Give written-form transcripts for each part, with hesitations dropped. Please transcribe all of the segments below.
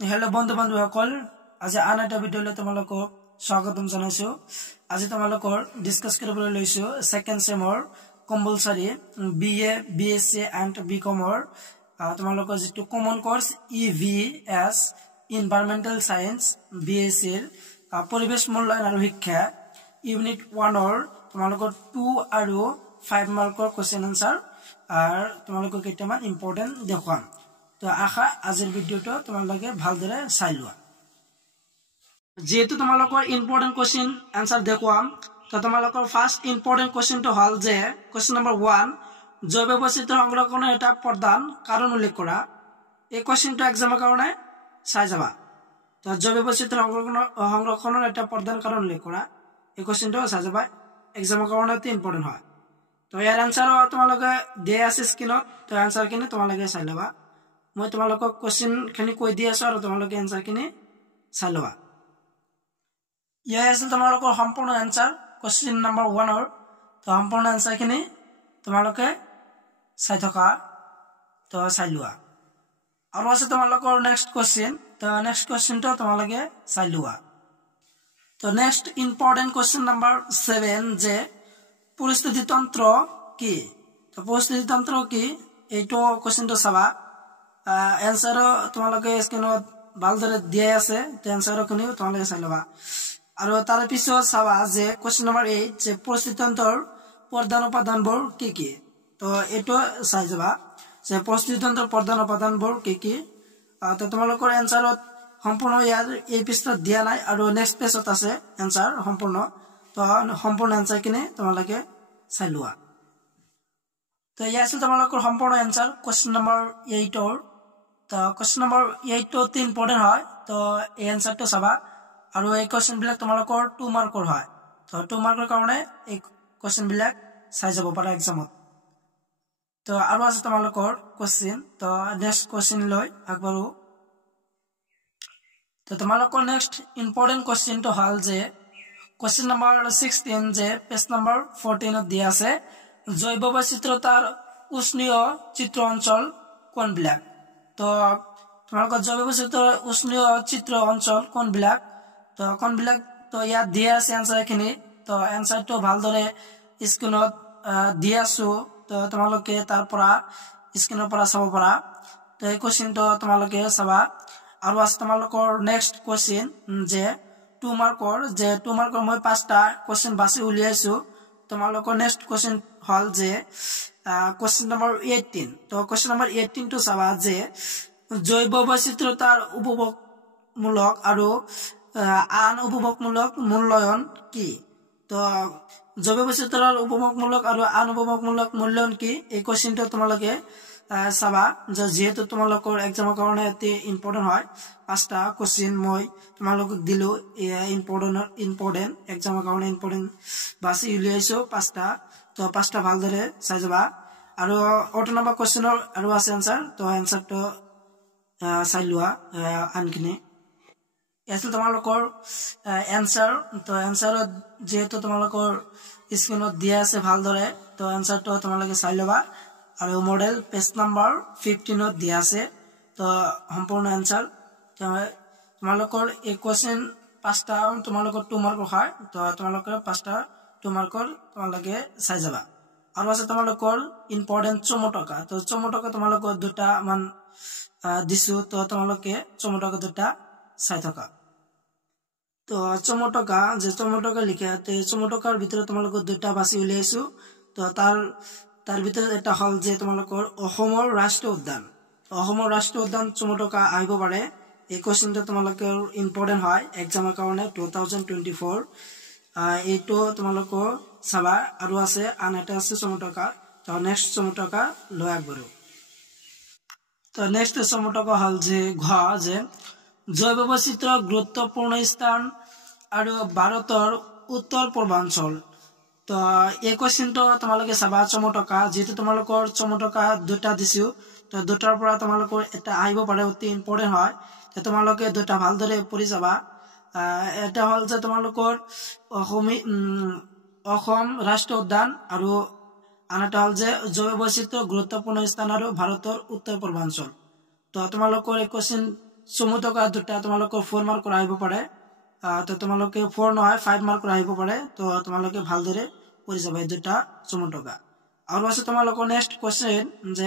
Hello बंधु बान्धवসকল আজি আন এটা ভিডিঅলৈ তোমালোকক স্বাগতম জনাইছো। আজি তোমালোকৰ ডিসকাস কৰিবলৈ লৈছো সেকেন্ড সেমৰ কম্পালসৰি বিএ বিএসসি এন্ড বিকমৰ তোমালোকৰ যেটো common course EVS environmental science BSc পৰিবেশ মূল্যায়ন আৰু শিক্ষা ইউনিট 1 ৰ তোমালোকৰ 2 আৰু 5 মাৰ্কৰ কোৱেশ্চন আনসাৰ আৰু তোমালোকক কেইটামান ইম্পৰ্টেন্ট দেখুৱাম। তো আশা আজিৰ ভিডিওটো তোমালোকে ভালদৰে চাই লোৱা। যেহেতু তোমালোকৰ ইম্পৰ্টেন্ট কোৱেশ্চন আনসাৰ দেখুৱাম, তো তোমালোকৰ ফাৰ্স্ট ইম্পৰ্টেন্ট কোৱেশ্চনটো হল যে কোৱেশ্চন নম্বৰ 1 জৈৱ বৈচিত্ৰ্য সংৰক্ষণৰ এটা প্ৰধান কাৰণ উল্লেখ কৰা। এই কোৱেশ্চনটো এক্সামৰ কাৰণে চাই যাবা। তো জৈৱ বৈচিত্ৰ্য সংৰক্ষণৰ এটা প্ৰধান কাৰণ উল্লেখ কৰা, এই কোৱেশ্চনটো চাই যাবা, এক্সামৰ কাৰণে অতি ইম্পৰ্টেন্ট হয়। তো ইয়াৰ আনসাৰ তোমালোকে দিয়া আছে স্ক্ৰীনত, তো আনসাৰখিনি তোমালোকে চাই ল'বা। মই তোমালোকক কোৱেশ্চন খিনি কৈ দি আছো আৰু তোমালোকে আনসাৰ খিনি চাই লবা। ইয়াৰ আছিল তোমালোকৰ সম্পূৰ্ণ আনসাৰ কোৱেশ্চন নম্বৰ 1 ৰ। তো সম্পূৰ্ণ আনসাৰ খিনি তোমালোকে চাই থকা, তো চাই লোৱা। আৰু আছে তোমালোকৰ নেক্সট কোৱেশ্চন, তো নেক্সট কোৱেশ্চনটো তোমালোকে চাই লোৱা। তো নেক্সট ইম্পৰ্টেন্ট কোৱেশ্চন নম্বৰ 7 যে পৰিস্থিতি তন্ত্ৰ কি। তো পৰিস্থিতি তন্ত্ৰ কি এইটো কোৱেশ্চনটো চাবা। এনসাৰ তোমালোকে স্ক্ৰিনত ভালদৰে দিয়া আছে, তো এনসাৰ খিনি তোমালোকে চাই লবা। আৰু তাৰ পিছত চাবা যে কোৱেশ্চন নম্বৰ 8 যে পৰিস্থিতি তন্ত্ৰৰ প্ৰধান উপাদানবোৰ কি কি। তো এটো চাই যাবা যে পৰিস্থিতি তন্ত্ৰৰ প্ৰধান উপাদানবোৰ কি কি। তো তোমালোকৰ এনসাৰত সম্পূৰ্ণ ইয়াৰ এই পৃষ্ঠাত দিয়া নাই আৰু নেক্সট পেজত আছে এনসাৰ সম্পূৰ্ণ। তো সম্পূৰ্ণ এনসাৰ খিনি তোমালোকে চাই লোৱা। তো ইয়াৰ আছিল তোমালোকৰ সম্পূৰ্ণ এনসাৰ কোৱেশ্চন নম্বৰ 8 ৰ। তো কোৱেশ্চন নম্বৰ 8 টো অতি ইম্পৰ্টেন্ট হয়, তো এই এনসাৰটো চাবা। আৰু এই কোৱেশ্চন বিলাক তোমালোকৰ 2 মাৰ্কৰ হয়, তো 2 মাৰ্কৰ কাৰণে এই কোৱেশ্চন বিলাক চাই যাব পাৰা এক্সামত। তো আৰু আছে তোমালোকৰ কোৱেশ্চন, তো নেক্সট কোৱেশ্চন লৈ আগবাঢ়ো। তো তোমালোকৰ নেক্সট ইম্পৰ্টেন্ট কোৱেশ্চনটো হল যে কোৱেশ্চন নম্বৰ 16 যে পেজ নম্বৰ 14 ত দিয়া আছে জৈৱ বৈচিত্ৰ্যতাৰ উষ্ণীয় চিত্ৰ অঞ্চল কোনবিলাক। তো তোমালোকৰ জৈৱ বৈচিত্ৰ্যৰ উষ্ণীয় চিত্ৰ অঞ্চল কোনবিলাক, তো কোনবিলাক তো ইয়াত দিয়া আছে এনসাৰ খিনি। তো এনসাৰটো ভালদৰে স্ক্ৰীনত দিয়া আছো, তো তোমালোকে তাৰ পৰা স্ক্ৰীনৰ পৰা চাব পাৰা। তো এই কোৱেশ্চনটো তোমালোকে চাবা। আৰু আছে তোমালোকৰ নেক্সট কোৱেশ্চন যে 2 মাৰ্কৰ, যে 2 মাৰ্কৰ মই 5টা কোৱেশ্চন বাছি উলিয়াইছো। তোমালোকৰ নেক্সট কোৱেশ্চন হল যে কোৱেশ্চন নম্বৰ 18। তো কোৱেশ্চন নম্বৰ 18 টো চাবা যে জৈৱ বৈচিত্ৰ্যতাৰ উপভোগমূলক আৰু আন উপভোগমূলক মূল্যায়ন কি। তো জৈৱ বৈচিত্ৰ্যৰ উপভোগমূলক আৰু আন উপভোগমূলক মূল্যায়ন কি, এই কোৱেশ্চনটো তোমালোকে চাবা। যেহেতু তোমালোকৰ এক্সামৰ কাৰণে অতি ইম্পৰ্টেন্ট হয়, 5টা কোৱেশ্চন মই তোমালোকক দিলো ইম্পৰ্টেন্ট এক্সামৰ কাৰণে ইম্পৰ্টেন্ট বাছি উলিয়াইছো 5টা। তো 5টা ভালদৰে চাই যাবা। আৰু 8 নম্বৰ কোৱেশ্চনৰ আৰু আছে আনসাৰ, তো আনসাৰটো চাই লোৱা আনখিনি। আছিল তোমালোকৰ এনসাৰ, তো এনসাৰত যেহেতু তোমালোকৰ স্ক্ৰীনত দিয়া আছে ভালদৰে, তো এনসাৰটো তোমালোকে চাই ল'বা। আৰু মডেল পেজ নম্বৰ 15 ত দিয়া আছে, তো সম্পূৰ্ণ এনসাৰ। তোমালোকৰ এই কোৱেশ্চন 5টা তোমালোকৰ 2 মাৰ্কৰ হয়, তো তোমালোকৰ 5টা 2 মাৰ্কৰ তোমালোকে চাই যাবা। আৰু আছে তোমালোকৰ ইম্পৰ্টেন্ট চমুটকা। তো চমুটকা তোমালোকৰ 2টা মান দিছো, তো তোমালোকে চমুটকা 2টা চাই থকা। তো চমুটকা যে চমুটকা লিখা, তো চমুটকাৰ ভিতৰত তোমালোকৰ 2টা বাছি উলিয়াইছো। তো তাৰ ভিতৰত এটা হল যে তোমালোকৰ অসমৰ ৰাষ্ট্ৰীয় উদ্যান। অসমৰ ৰাষ্ট্ৰীয় উদ্যান চমুটকা আহিব পাৰে, এই কোৱেশ্চনটো তোমালোকৰ ইম্পৰ্টেন্ট হয় এক্সামৰ কাৰণে 2024। এইটো তোমালোকৰ চাবা। আৰু আছে আন এটা আছে চমুটকা, তো নেক্সট চমুটকা লৈ আগবাঢ়ো। তো নেক্সট চমুটকা হল যে যে জৈৱ বৈচিত্ৰ্যৰ গুৰুত্বপূৰ্ণ স্থান আৰু ভাৰতৰ উত্তৰ পূৰ্বাঞ্চল। তো এই কোৱেশ্চনটো তোমালোকে চাবা চমুটকা, যেহেতু তোমালোকৰ চমুটকা 2টা দিছো, তো 2টাৰ পৰা তোমালোকৰ এটা আহিব পাৰে, অতি ইম্পৰ্টেন্ট হয়। তো তোমালোকে 2টা ভালদৰে পঢ়ি যাবা। এটা হল যে তোমালোকৰ অসম ৰাষ্ট্ৰীয় উদ্যান, আৰু আন এটা হল যে জৈৱ বৈচিত্ৰ্যৰ গুৰুত্বপূৰ্ণ স্থান আৰু ভাৰতৰ উত্তৰ পূৰ্বাঞ্চল। তো তোমালোকৰ এই কোৱেশ্চন চমু টকা দুটা তোমালোকৰ 4 মাৰ্ক কৰা আহিব পাৰে তো তোমালোকে 4 নহয় 5 মাৰ্ক কৰা আহিব পাৰে তো তোমালোকে ভালদৰে কৰি যাবা এই দুটা চমু টকা আৰু আছে তোমালোকৰ নেক্সট কোৱেশ্চন যে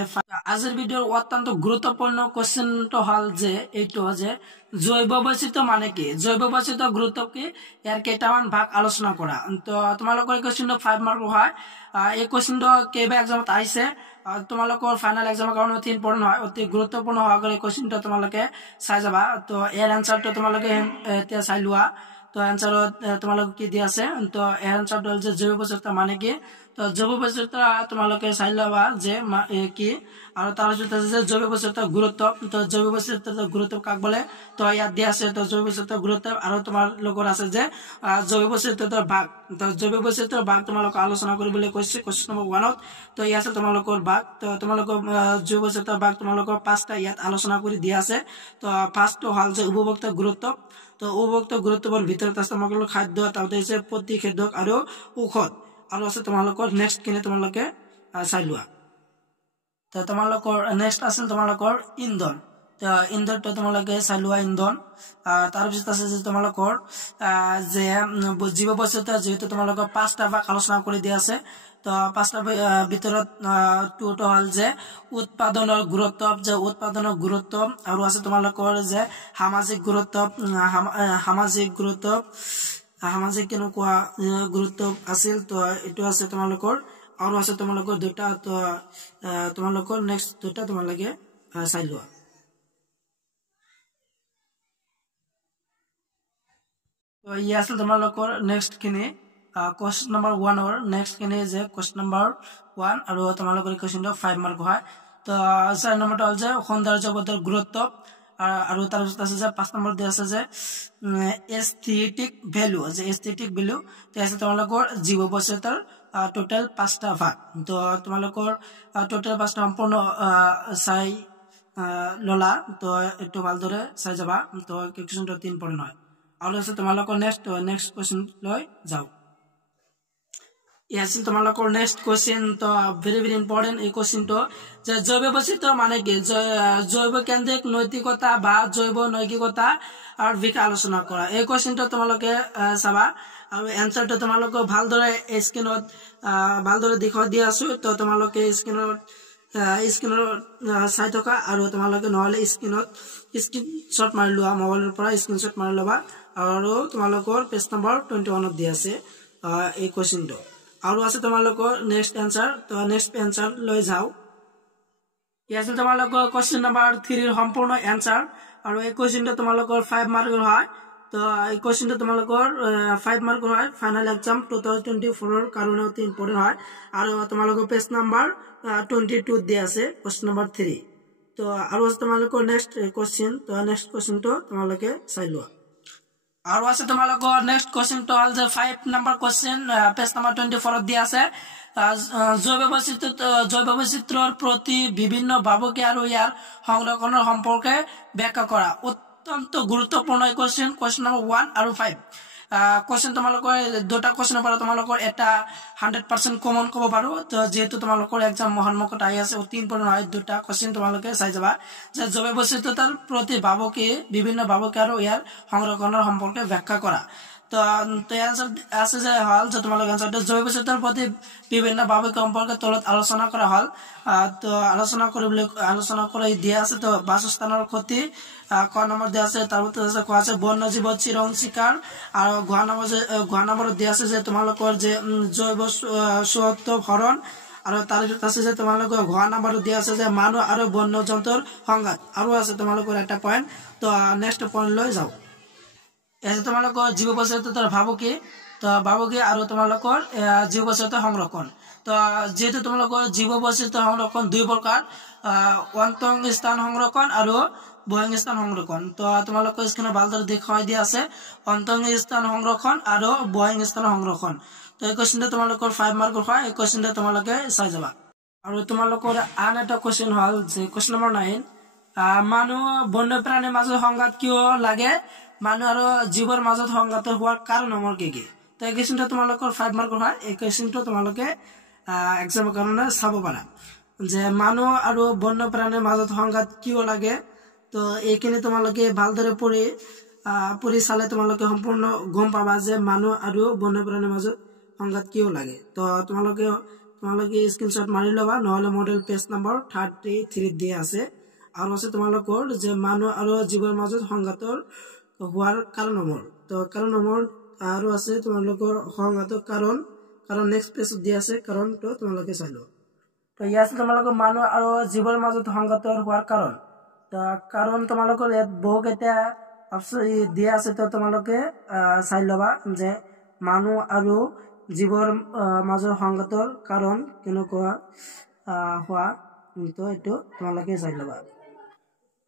আজিৰ ভিডিঅ'ৰ অত্যন্ত গুৰুত্বপূৰ্ণ কোৱেশ্চনটো হল যে এইটো যে জৈৱ বৈচিত্ৰ্য মানে কি জৈৱ বৈচিত্ৰ্যৰ গুৰুত্ব কি ইয়াৰ কেইটামান ভাগ আলোচনা কৰা তো তোমালোকৰ এই কোৱেশ্চনটো 5 মাৰ্ক হয় এই কোৱেশ্চনটো কেইবা এক্সামত আহিছে তোমালোকৰ ফাইনাল এক্সামৰ কাৰণে অতি ইম্পৰ্টেন্ট হয় অতি গুৰুত্বপূৰ্ণ হয় এই কোৱেশ্চনটো তোমালোকে চাই যাবা তো এৰ আনসাৰটো তোমালোকে এতিয়া চাই লোৱা তো আনসাৰত তোমালোকে কি দি আছে তো এৰ আনসাৰটো হল যে জৈৱ বৈচিত্ৰ্য মানে কি তো জৈৱ বৈচিত্ৰ্য তোমালোকে চাই লবা যে কি আৰু তাৰ পিছত আছে যে জৈৱ বৈচিত্ৰ্যৰ গুৰুত্ব তো জৈৱ বৈচিত্ৰ্যৰ গুৰুত্ব কাক বলে তো ইয়াত দি আছে তো জৈৱ বৈচিত্ৰ্যৰ গুৰুত্ব আৰু তোমাৰ লগৰ আছে যে জৈৱ বৈচিত্ৰ্যৰ ভাগ তো জৈৱ বৈচিত্ৰ্যৰ ভাগ তোমালোকে আলোচনা কৰিবলৈ কৈছে কোৱেশ্চন নম্বৰ 1 তো ইয়াত আছে তোমালোকৰ ভাগ তো তোমালোকৰ জৈৱ বৈচিত্ৰ্যৰ ভাগ তোমালোকৰ 5টা ইয়াত আলোচনা কৰি দিয়া আছে তো ফাৰ্ষ্টটো হল যে উপভোক্তা গুৰুত্ব তো উপভোক্তা গুৰুত্বৰ ভিতৰত আছে তোমালোকৰ খাদ্য তাৰপিছত আছে প্ৰতিষেধক আৰু ঔষধ আৰু আছে তোমালোকৰ নেক্সট কিনে তোমালোকে চাই লোৱা তো তোমালোকৰ নেক্সট আছে তোমালোকৰ ইন্ধন তো ইন্ধনটো তোমালোকে চাই লোৱা ইন্ধন তাৰ পিছত আছে যে তোমালোকৰ যে জীৱ বৈচিত্ৰ্য যেহেতু তোমালোকৰ 5টা ভাগ আলোচনা কৰি দিয়া আছে তো 5টা ভিতৰত টুটো হল যে উৎপাদনৰ গুৰুত্ব যে উৎপাদনৰ গুৰুত্ব আৰু আছে তোমালোকৰ যে সামাজিক গুৰুত্ব সামাজিক কেনেকুৱা গুৰুত্ব আছিল তো এটো আছে তোমালোকৰ আৰু আছে তোমালোকৰ দুটা তো তোমালোকৰ নেক্সট দুটা তোমালোকে চাই লোৱা তো ই আছে তোমালোকৰ নেক্সট কিনে কোৱেশ্চন নম্বৰ 1 or নেক্সট কিনে যে কোৱেশ্চন নম্বৰ 1 আৰু তোমালোকৰ কোৱেশ্চনটো 5 মাৰ্ক হয় তো 4 নম্বৰটো হল যে সৌন্দৰ্যবোধৰ গুৰুত্ব আৰু তাৰ পিছত আছে যে 5 নম্বৰ দি আছে যে এস্থেটিক ভ্যালু যে এস্থেটিক ভ্যালু তো আছে তোমালোকৰ জীৱ বৈচিত্ৰ্যৰ টোটাল 5টা ভাগ তো তোমালোকৰ টোটাল 5টা সম্পূৰ্ণ চাই ললা তো একটু ভালদৰে চাই যাবা তো কোৱেশ্চনটো 3 পৰে নহয় আৰু আছে তোমালোকৰ নেক্সট কোৱেশ্চন লৈ যাও ইয়াছিল তোমালোকৰ নেক্সট কোৱেশ্চন তো ভেৰি ইম্পৰ্টেন্ট এই কোৱেশ্চনটো যে জৈৱ বৈচিত্ৰ্য মানে কি জৈৱ কেন্দ্ৰিক নৈতিকতা বা জৈৱ নৈতিকতা আৰু বিষয় আলোচনা কৰা এই কোৱেশ্চনটো তোমালোকে চাবা আৰু এনসাৰটো তোমালোকে ভালদৰে স্ক্ৰিনত ভালদৰে দেখুৱাই দিয়া আছো তো তোমালোকে স্ক্ৰিনত চাই থকা আৰু তোমালোকে নহলে স্ক্ৰিনশ্বট মাৰি লোৱা মোবাইলৰ পৰা স্ক্ৰিনশ্বট মাৰি লবা আৰু তোমালোকৰ পেজ নম্বৰ 21 দি আছে এই কোৱেশ্চনটো আৰু আছে তোমালোকৰ নেক্সট আনসাৰ তো নেক্সট আনসাৰ লৈ যাও ইয়াছিল তোমালোকৰ কোৱেশ্চন নম্বৰ 3 ৰ সম্পূৰ্ণ আনসাৰ আৰু এই কোৱেশ্চনটো তোমালোকৰ 5 মাৰ্কৰ হয় তো এই কোৱেশ্চনটো তোমালোকৰ 5 মাৰ্কৰ হয় ফাইনাল এক্সাম 2024 ৰ কাৰণে অতি ইম্পৰ্টেন্ট হয় আৰু তোমালোকৰ পেজ নম্বৰ 22 দি আছে কোৱেশ্চন নম্বৰ 3 তো আৰু আছে তোমালোকৰ নেক্সট কোৱেশ্চন তো নেক্সট কোৱেশ্চনটো তোমালোকে চাই লোৱা আৰু আছে তোমালোকৰ নেক্সট কোৱেশ্চনটো হল যে 5 নম্বৰ কোৱেশ্চন পেজ নম্বৰ 24 দি আছে জৈৱ বৈচিত্ৰ্যৰ প্ৰতি বিভিন্ন ভাবুকি আৰু ইয়াৰ সংৰক্ষণৰ সম্পৰ্কে ব্যাখ্যা কৰা অত্যন্ত গুৰুত্বপূৰ্ণ কোৱেশ্চন নম্বৰ 1 আৰু 5 কোৱেশ্চন তোমালোকৰ দুটা কোৱেশ্চনৰ পৰা তোমালোকৰ এটা 100% কমন কব পাৰো তো যেহেতু তোমালোকৰ এক্সাম মহান্মুখত আহি আছে অতি ইম্পৰ্টেন্ট হয় দুটা কোৱেশ্চন তোমালোকে চাই যাবা যে জৈৱ বৈচিত্ৰ্যৰ প্ৰতি ভাবুকি বিভিন্ন ভাবুকি আৰু ইয়াৰ সংৰক্ষণৰ সম্পৰ্কে ব্যাখ্যা কৰা তো আনসাৰ আছে যে হল যে তোমালোকে আনসাৰটো জৈৱ বৈচিত্ৰ্যৰ প্ৰতি বিভিন্ন ভাবুকি সম্পৰ্কে তলত আলোচনা কৰা হল তো আলোচনা কৰি দিয়া আছে তো বাসস্থানৰ ক্ষতি ক নম্বৰ দিয়া আছে তাৰপিছত আছে কোৱা আছে বন্যজীৱ চিৰং শিকাৰ আৰু ঘোৱা নম্বৰত দিয়া আছে যে তোমালোকৰ যে জৈৱ স্বত্ব হৰণ আৰু তাৰপিছত আছে যে তোমালোকৰ ঘোৱা নম্বৰত দিয়া আছে যে মানুহ আৰু বন্য জন্তুৰ সংঘাত আৰু আছে তোমালোকৰ এটা পইণ্ট তো নেক্সট পইণ্ট লৈ যাও এছে তোমালোকৰ জীৱ বৈচিত্ৰ্যৰ ভাবুকি তো ভাবুকি আৰু তোমালোকৰ জীৱ বৈচিত্ৰ্য সংৰক্ষণ তো যেহেতু তোমালোকৰ জীৱ বৈচিত্ৰ্য সংৰক্ষণ দুই প্ৰকাৰ অন্তং স্থান সংৰক্ষণ আৰু বহিঃস্থান সংৰক্ষণ তো তোমালোকৰ স্ক্ৰিনত ভালদৰে দেখুৱাই দিয়া আছে অন্তং স্থান সংৰক্ষণ আৰু বহিঃস্থান সংৰক্ষণ তো এই কোৱেশ্চনটো তোমালোকৰ 5 মাৰ্কৰ হয় এই কোৱেশ্চনটো তোমালোকে চাই যাবা আৰু তোমালোকৰ আন এটা কোৱেশ্চন হল যে কোৱেশ্চন নম্বৰ 9 মানুহ বন্যপ্ৰাণীৰ মাজত সংঘাত কিয় লাগে মানুহ আৰু জীৱৰ মাজত সংঘাত হোৱাৰ কাৰণ আমাৰ কি তো এই কোৱেশ্চনটো তোমালোকৰ 5 মাৰ্কৰ হয় এই কোৱেশ্চনটো তোমালোকে এক্সামৰ কাৰণে চাব পাৰা যে মানুহ আৰু বন্যপ্ৰাণীৰ মাজত সংঘাত কিয় লাগে তো এইখিনি তোমালোকে ভালদৰে পঢ়ি চালে তোমালোকে সম্পূৰ্ণ গম পাবা যে মানুহ আৰু বন্যপ্ৰাণীৰ মাজত সংঘাত কিয় লাগে। তো তোমালোকে স্ক্ৰীনশ্বট মাৰি ল'বা, নহ'লে মডেল পেজ নম্বৰ 33 দিয়া আছে। আৰু আছে তোমালোকৰ যে মানুহ আৰু জীৱৰ মাজত সংঘাতৰ হোৱাৰ কাৰণসমূহ। তো কাৰণসমূহ আৰু আছে তোমালোকৰ সংঘাতৰ কাৰণ নেক্সট পেজত দিয়া আছে, কাৰণটো তোমালোকে চাই লোৱা। তো ইয়াত আছে তোমালোকৰ মানুহ আৰু জীৱৰ মাজত সংঘাতৰ হোৱাৰ কাৰণ। তো কাৰণ তোমালোকৰ ইয়াত বহুকেইটা অপশ্যন দিয়া আছে, তো তোমালোকে চাই ল'বা যে মানুহ আৰু জীৱৰ মাজৰ সংঘাতৰ কাৰণ কেনেকুৱা হোৱা, তো এইটো তোমালোকে চাই ল'বা।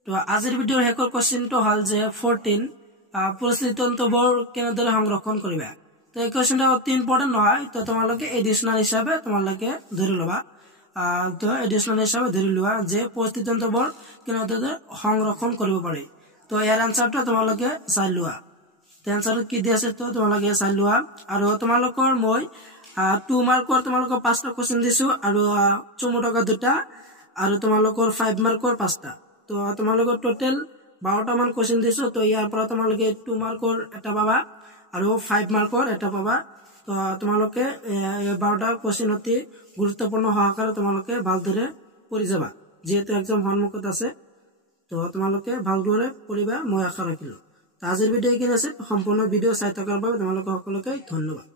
তো আজিৰ ভিডিঅ'ৰ শেষৰ কুৱেশ্যনটো হ'ল যে 14 পৰিস্থিতি তন্ত্ৰবোৰ কেনেদৰে সংৰক্ষণ কৰিবা। তো এই কুৱেশ্যনটো অতি ইম্পৰ্টেণ্ট নহয়, তো তোমালোকে এডিশ্যনেল হিচাপে তোমালোকে ধৰি ল'বা। তো এডিশ্যনেল হিচাপে ধৰি লোৱা যে পৰিস্থিতি তন্ত্ৰবোৰ কেনেদৰে সংৰক্ষণ কৰিব পাৰি। তো ইয়াৰ এনচাৰটো তোমালোকে চাই লোৱা। তো এনচাৰটো কি দিয়া আছে তো তোমালোকে চাই লোৱা। আৰু তোমালোকৰ মই 2 মাৰ্কৰ তোমালোকৰ 5টা কুৱেশ্যন দিছোঁ, আৰু 4 টকা 2টা, আৰু তোমালোকৰ 5 মাৰ্কৰ 5টা। তো তোমালোকৰ টোটেল 12টা মান কুৱেশ্যন দিছোঁ। তো ইয়াৰ পৰা তোমালোকে 2 মাৰ্কৰ এটা পাবা আৰু 5 মাৰ্কৰ এটা পাবা। তো তোমালোকে 12টা কুৱেশ্যন অতি গুৰুত্বপূৰ্ণ সহকাৰে তোমালোকে ভালদৰে পঢ়ি যাবা, যিহেতু এক্সাম সন্মুখত আছে। তো তোমালোকে ভালদৰে পঢ়িবা, মই আশা ৰাখিলোঁ। তো আজিৰ ভিডিঅ' এইখিনি আছে। সম্পূৰ্ণ ভিডিঅ' চাই থকাৰ বাবে তোমালোক সকলোকে ধন্যবাদ।